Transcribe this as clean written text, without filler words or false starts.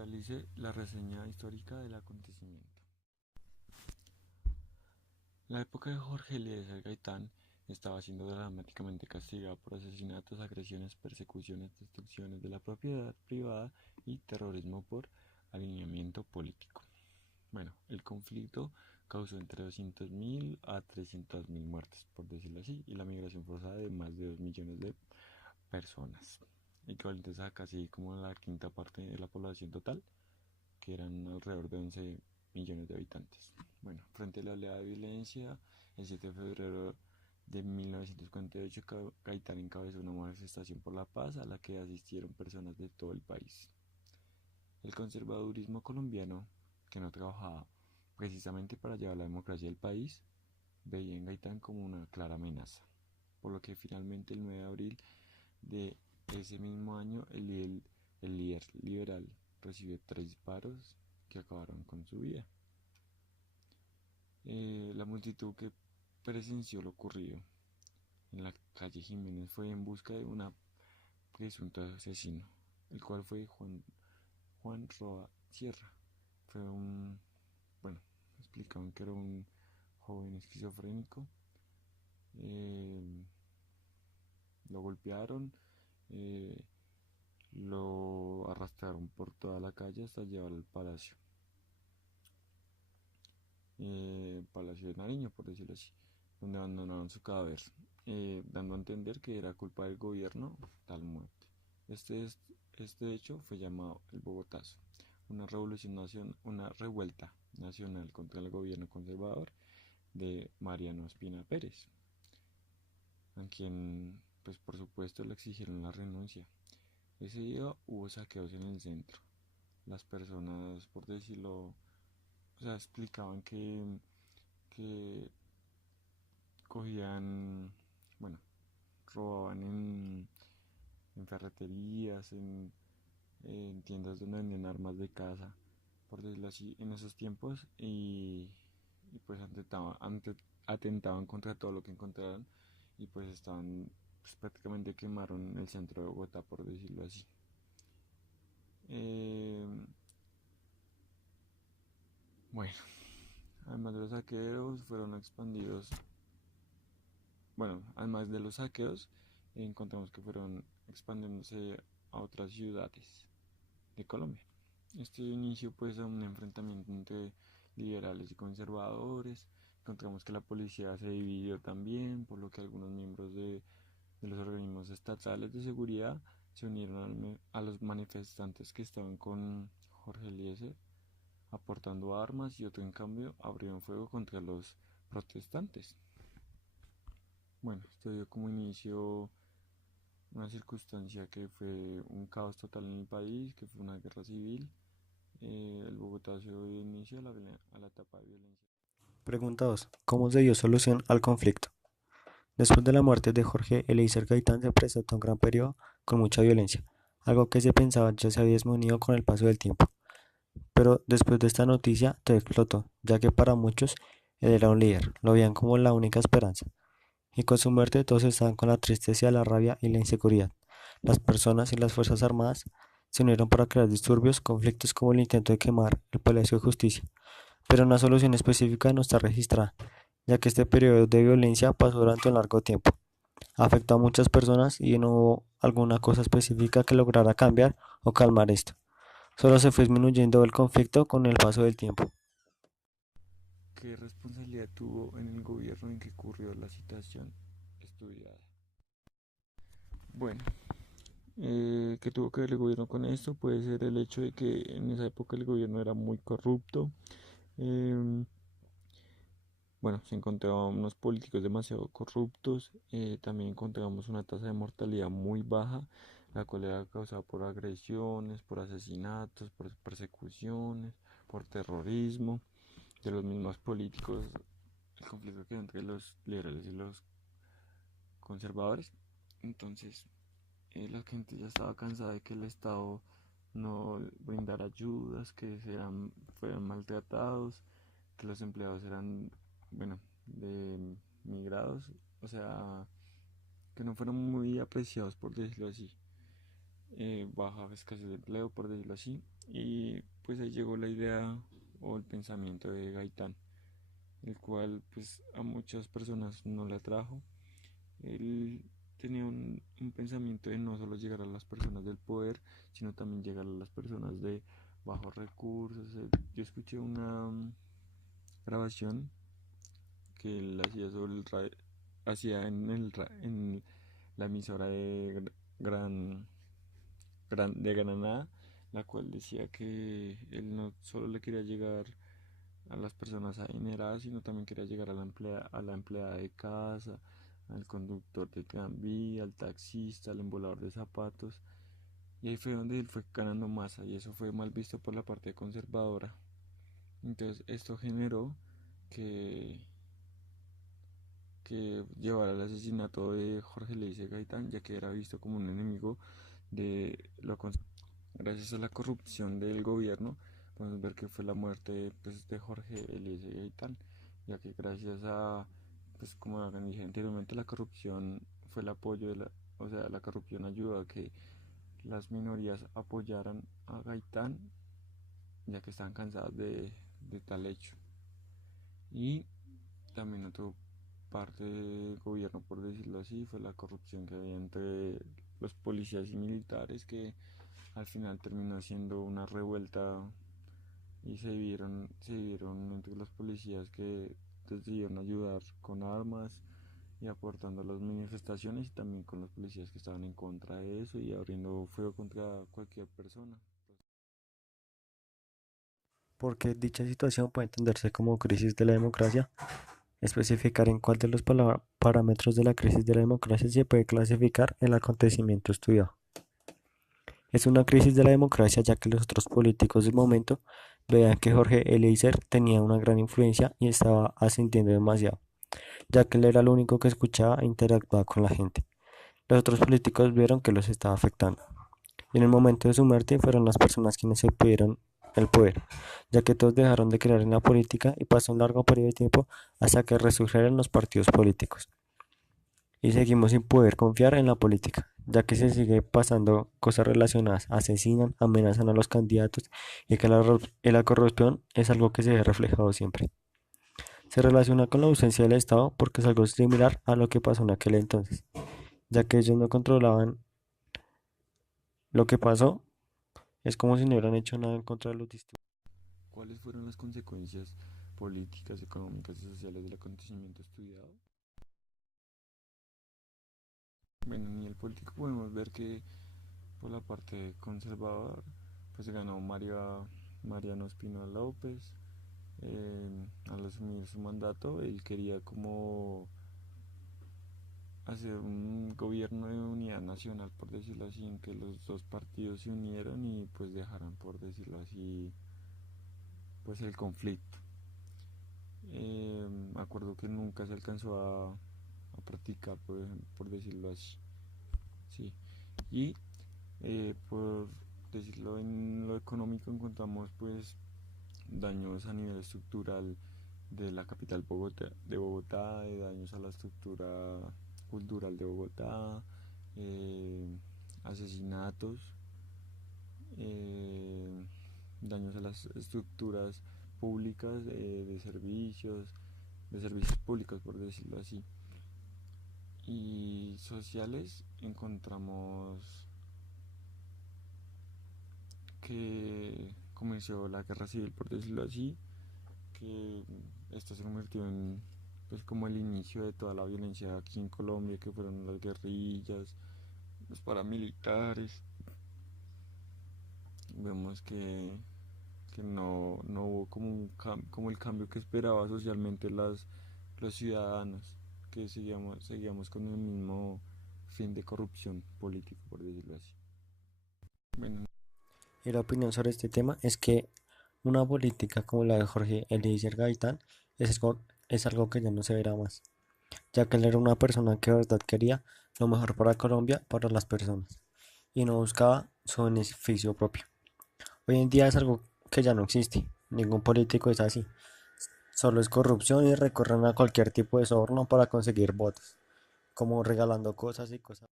realice la reseña histórica del acontecimiento. La época de Jorge Eliezer Gaitán estaba siendo dramáticamente castigada por asesinatos, agresiones, persecuciones, destrucciones de la propiedad privada y terrorismo por alineamiento político. Bueno, el conflicto causó entre 200.000 a 300.000 muertes, por decirlo así, y la migración forzada de más de 2 millones de personas, equivalentes a casi como la quinta parte de la población total, que eran alrededor de 11 millones de habitantes. Bueno, frente a la oleada de violencia, el 7 de febrero de 1948, Gaitán encabezó una manifestación por la paz a la que asistieron personas de todo el país. El conservadurismo colombiano, que no trabajaba precisamente para llevar la democracia del país, veía en Gaitán como una clara amenaza, por lo que finalmente el 9 de abril de ese mismo año el líder liberal recibió 3 disparos que acabaron con su vida. La multitud que presenció lo ocurrido en la calle Jiménez fue en busca de un presunto asesino, el cual fue Juan Roa Sierra. Fue bueno, explicaban que era un joven esquizofrénico. Lo golpearon, eh, lo arrastraron por toda la calle hasta llevarlo al palacio. Palacio de Nariño, por decirlo así, donde abandonaron su cadáver, dando a entender que era culpa del gobierno tal muerte. Este hecho fue llamado el Bogotazo, una revuelta nacional contra el gobierno conservador de Mariano Ospina Pérez, a quien, pues por supuesto, le exigieron la renuncia. Ese día hubo saqueos en el centro. Las personas, por decirlo, o sea, explicaban que cogían, bueno, robaban en ferreterías, en tiendas donde vendían armas de caza, por decirlo así, en esos tiempos, y pues atentaban contra todo lo que encontraran, y pues pues prácticamente quemaron el centro de Bogotá, por decirlo así. Eh, bueno, además de los saqueos fueron expandidos. Bueno, además de los saqueos, encontramos que fueron expandiéndose a otras ciudades de Colombia. Este inicio pues a un enfrentamiento entre liberales y conservadores. Encontramos que la policía se dividió también, por lo que algunos miembros de los organismos estatales de seguridad se unieron a los manifestantes que estaban con Jorge Eliezer, aportando armas, y otros en cambio abrieron fuego contra los protestantes. Bueno, esto dio como inicio una circunstancia que fue un caos total en el país, que fue una guerra civil. El Bogotá se dio inicio a la etapa de violencia. Pregunta 2. ¿Cómo se dio solución al conflicto? Después de la muerte de Jorge Eliezer Gaitán se presentó un gran periodo con mucha violencia, algo que se pensaba ya se había disminuido con el paso del tiempo. Pero después de esta noticia todo explotó, ya que para muchos él era un líder, lo veían como la única esperanza. Y con su muerte todos estaban con la tristeza, la rabia y la inseguridad. Las personas y las Fuerzas Armadas se unieron para crear disturbios, conflictos como el intento de quemar el Palacio de Justicia, pero una solución específica no está registrada, ya que este periodo de violencia pasó durante un largo tiempo. Afectó a muchas personas y no hubo alguna cosa específica que lograra cambiar o calmar esto. Solo se fue disminuyendo el conflicto con el paso del tiempo. ¿Qué responsabilidad tuvo en el gobierno en que ocurrió la situación estudiada? Bueno, ¿qué tuvo que ver el gobierno con esto? Puede ser el hecho de que en esa época el gobierno era muy corrupto. eh, bueno, se encontraban unos políticos demasiado corruptos. También encontramos una tasa de mortalidad muy baja, la cual era causada por agresiones, por asesinatos, por persecuciones, por terrorismo de los mismos políticos, el conflicto que entre los liberales y los conservadores. Entonces, la gente ya estaba cansada de que el Estado no brindara ayudas, fueran maltratados, que los empleados eran, bueno, de migrados, o sea, que no fueron muy apreciados, por decirlo así. baja escasez de empleo, por decirlo así, y pues ahí llegó la idea o el pensamiento de Gaitán, el cual pues a muchas personas no le atrajo. Él tenía un pensamiento de no solo llegar a las personas del poder, sino también llegar a las personas de bajos recursos. Yo escuché una grabación que él hacía sobre hacía en la emisora de de Granada, la cual decía que él no solo le quería llegar a las personas adineradas, sino también quería llegar a a la empleada de casa, al conductor de tranvía, al taxista, al embolador de zapatos. Y ahí fue donde él fue ganando masa y eso fue mal visto por la parte conservadora. Entonces esto generó que, que llevara al asesinato de Jorge Eliezer Gaitán, ya que era visto como un enemigo de lo conservador. Gracias a la corrupción del gobierno, podemos ver que fue la muerte pues, de Jorge Eliezer Gaitán, ya que gracias a, pues como dije anteriormente, la corrupción fue el apoyo o sea, la corrupción ayudó a que las minorías apoyaran a Gaitán, ya que estaban cansadas de tal hecho. Y también otro parte del gobierno, por decirlo así, fue la corrupción que había entre los policías y militares, que al final terminó siendo una revuelta y se vieron entre los policías que decidieron ayudar con armas y aportando a las manifestaciones y también con los policías que estaban en contra de eso y abriendo fuego contra cualquier persona. Porque dicha situación puede entenderse como crisis de la democracia. Especificar en cuál de los parámetros de la crisis de la democracia se puede clasificar el acontecimiento estudiado. Es una crisis de la democracia ya que los otros políticos del momento veían que Jorge Eliezer tenía una gran influencia y estaba ascendiendo demasiado, ya que él era el único que escuchaba e interactuaba con la gente. Los otros políticos vieron que los estaba afectando. Y en el momento de su muerte fueron las personas quienes se pudieron el poder, ya que todos dejaron de creer en la política y pasó un largo periodo de tiempo hasta que resurgieron los partidos políticos. Y seguimos sin poder confiar en la política, ya que se sigue pasando cosas relacionadas, asesinan, amenazan a los candidatos y que la corrupción es algo que se ve reflejado siempre. Se relaciona con la ausencia del Estado porque es algo similar a lo que pasó en aquel entonces, ya que ellos no controlaban lo que pasó, es como si no hubieran hecho nada en contra de los disturbios. ¿Cuáles fueron las consecuencias políticas, económicas y sociales del acontecimiento estudiado? Bueno, en el político podemos ver que por la parte conservadora, pues ganó Mariano Espino López. Al asumir su mandato, él quería como hacer un gobierno de unidad nacional, por decirlo así, en que los dos partidos se unieran y pues dejaran, por decirlo así, pues el conflicto. Me acuerdo que nunca se alcanzó a practicar, por decirlo así. Sí. Y por decirlo en lo económico encontramos pues daños a nivel estructural de la capital Bogotá, daños a la estructura cultural de Bogotá, eh, asesinatos, eh, daños a las estructuras públicas de servicios públicos por decirlo así. Y sociales encontramos que comenzó la guerra civil por decirlo así, que esto se convirtió en pues como el inicio de toda la violencia aquí en Colombia, que fueron las guerrillas, los paramilitares. Vemos que no hubo como, como el cambio que esperaba socialmente los ciudadanos, que seguíamos con el mismo fin de corrupción político, por decirlo así. Bueno, Y la opinión sobre este tema es que una política como la de Jorge Eliezer Gaitán es algo que ya no se verá más, ya que él era una persona que de verdad quería lo mejor para Colombia, para las personas, y no buscaba su beneficio propio. Hoy en día es algo que ya no existe, ningún político es así, solo es corrupción y recorren a cualquier tipo de soborno para conseguir votos, como regalando cosas y cosas.